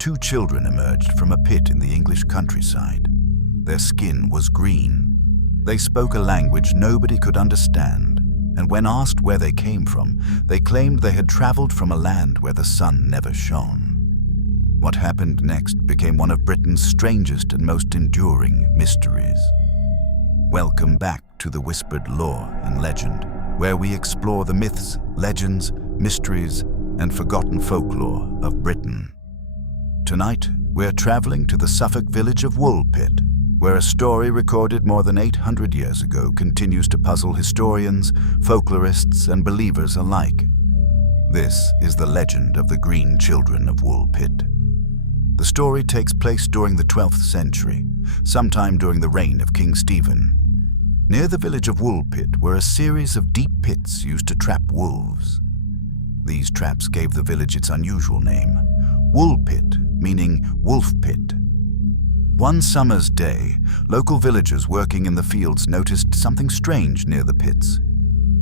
two children emerged from a pit in the English countryside. Their skin was green. They spoke a language nobody could understand, and when asked where they came from, they claimed they had traveled from a land where the sun never shone. What happened next became one of Britain's strangest and most enduring mysteries. Welcome back to the Whispered Lore and Legend, where we explore the myths, legends, mysteries, and forgotten folklore of Britain. Tonight, we're traveling to the Suffolk village of Woolpit, where a story recorded more than 800 years ago continues to puzzle historians, folklorists, and believers alike. This is the legend of the Green Children of Woolpit. The story takes place during the 12th century, sometime during the reign of King Stephen. Near the village of Woolpit were a series of deep pits used to trap wolves. These traps gave the village its unusual name, Woolpit, meaning wolf pit. One summer's day, local villagers working in the fields noticed something strange near the pits.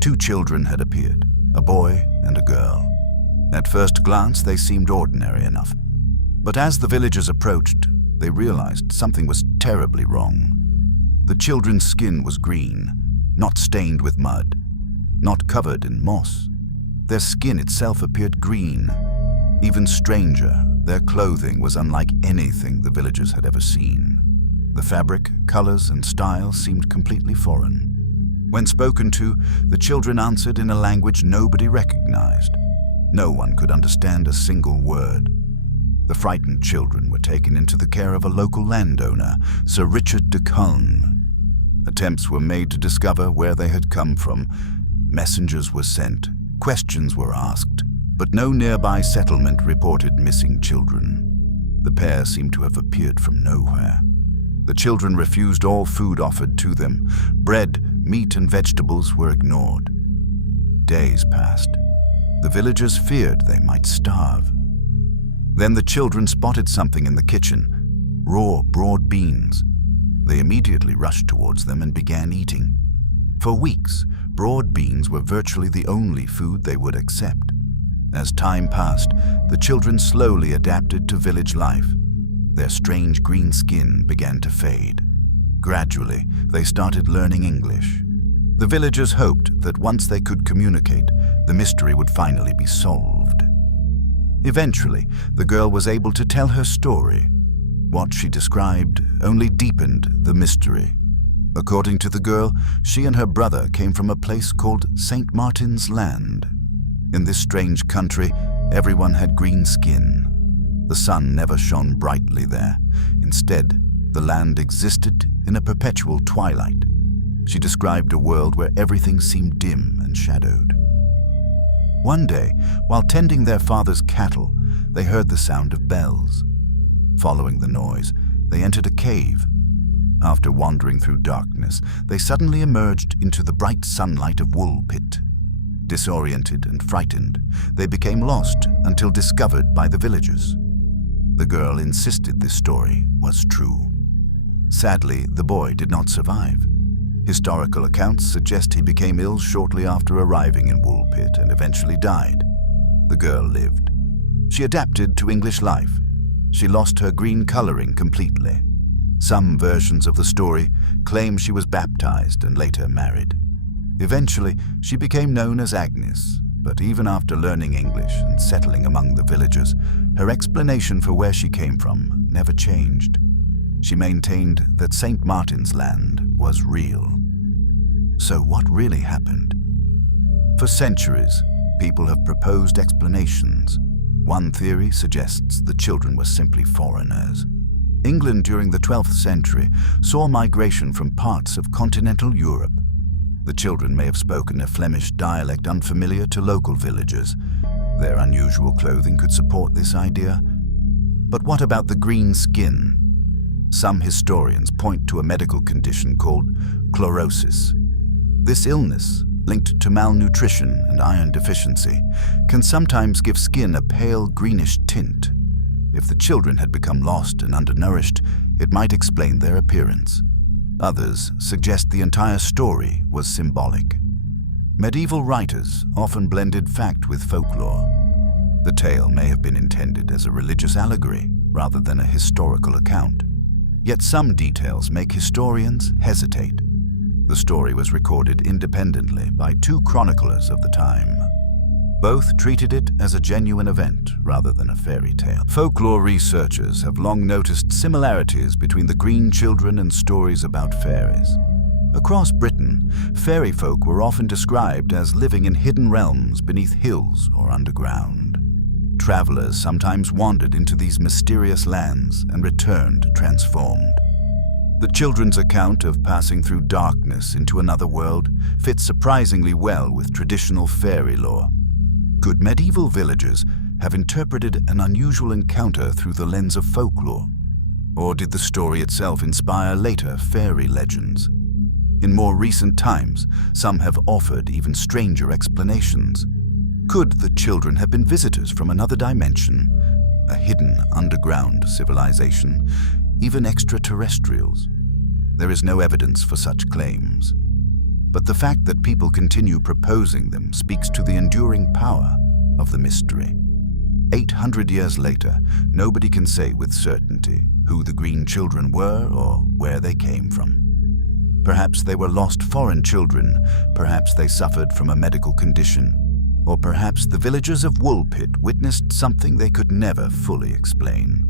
Two children had appeared, a boy and a girl. At first glance, they seemed ordinary enough. But as the villagers approached, they realized something was terribly wrong. The children's skin was green, not stained with mud, not covered in moss. Their skin itself appeared green. Even stranger, their clothing was unlike anything the villagers had ever seen. The fabric, colors, and style seemed completely foreign. When spoken to, the children answered in a language nobody recognized. No one could understand a single word. The frightened children were taken into the care of a local landowner, Sir Richard de Cullen. Attempts were made to discover where they had come from. Messengers were sent, questions were asked, but no nearby settlement reported missing children. The pair seemed to have appeared from nowhere. The children refused all food offered to them. Bread, meat, and vegetables were ignored. Days passed. The villagers feared they might starve. Then the children spotted something in the kitchen, raw, broad beans. They immediately rushed towards them and began eating. For weeks, broad beans were virtually the only food they would accept. As time passed, the children slowly adapted to village life. Their strange green skin began to fade. Gradually, they started learning English. The villagers hoped that once they could communicate, the mystery would finally be solved. Eventually, the girl was able to tell her story. What she described only deepened the mystery. According to the girl, she and her brother came from a place called St. Martin's Land. In this strange country, everyone had green skin. The sun never shone brightly there. Instead, the land existed in a perpetual twilight. She described a world where everything seemed dim and shadowed. One day, while tending their father's cattle, they heard the sound of bells. Following the noise, they entered a cave. After wandering through darkness, they suddenly emerged into the bright sunlight of Woolpit. Disoriented and frightened, they became lost until discovered by the villagers. The girl insisted this story was true. Sadly, the boy did not survive. Historical accounts suggest he became ill shortly after arriving in Woolpit and eventually died. The girl lived. She adapted to English life. She lost her green coloring completely. Some versions of the story claim she was baptized and later married. Eventually, she became known as Agnes, but even after learning English and settling among the villagers, her explanation for where she came from never changed. She maintained that St. Martin's Land was real. So what really happened? For centuries, people have proposed explanations. One theory suggests the children were simply foreigners. England during the 12th century saw migration from parts of continental Europe. The children may have spoken a Flemish dialect unfamiliar to local villagers. Their unusual clothing could support this idea. But what about the green skin? Some historians point to a medical condition called chlorosis. This illness, linked to malnutrition and iron deficiency, can sometimes give skin a pale greenish tint. If the children had become lost and undernourished, it might explain their appearance. Others suggest the entire story was symbolic. Medieval writers often blended fact with folklore. The tale may have been intended as a religious allegory, rather than a historical account. Yet some details make historians hesitate. The story was recorded independently by two chroniclers of the time. Both treated it as a genuine event rather than a fairy tale. Folklore researchers have long noticed similarities between the Green Children and stories about fairies. Across Britain, fairy folk were often described as living in hidden realms beneath hills or underground. Travelers sometimes wandered into these mysterious lands and returned transformed. The children's account of passing through darkness into another world fits surprisingly well with traditional fairy lore. Could medieval villagers have interpreted an unusual encounter through the lens of folklore? Or did the story itself inspire later fairy legends? In more recent times, some have offered even stranger explanations. Could the children have been visitors from another dimension, a hidden underground civilization, even extraterrestrials? There is no evidence for such claims. But the fact that people continue proposing them speaks to the enduring power of the mystery. 800 years later, nobody can say with certainty who the Green Children were or where they came from. Perhaps they were lost foreign children, perhaps they suffered from a medical condition, or perhaps the villagers of Woolpit witnessed something they could never fully explain.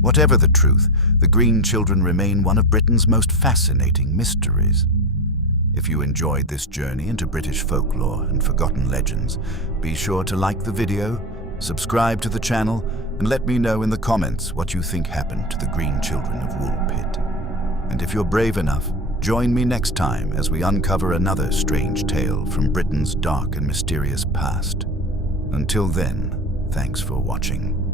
Whatever the truth, the Green Children remain one of Britain's most fascinating mysteries. If you enjoyed this journey into British folklore and forgotten legends, be sure to like the video, subscribe to the channel, and let me know in the comments what you think happened to the Green Children of Woolpit. And if you're brave enough, join me next time as we uncover another strange tale from Britain's dark and mysterious past. Until then, thanks for watching.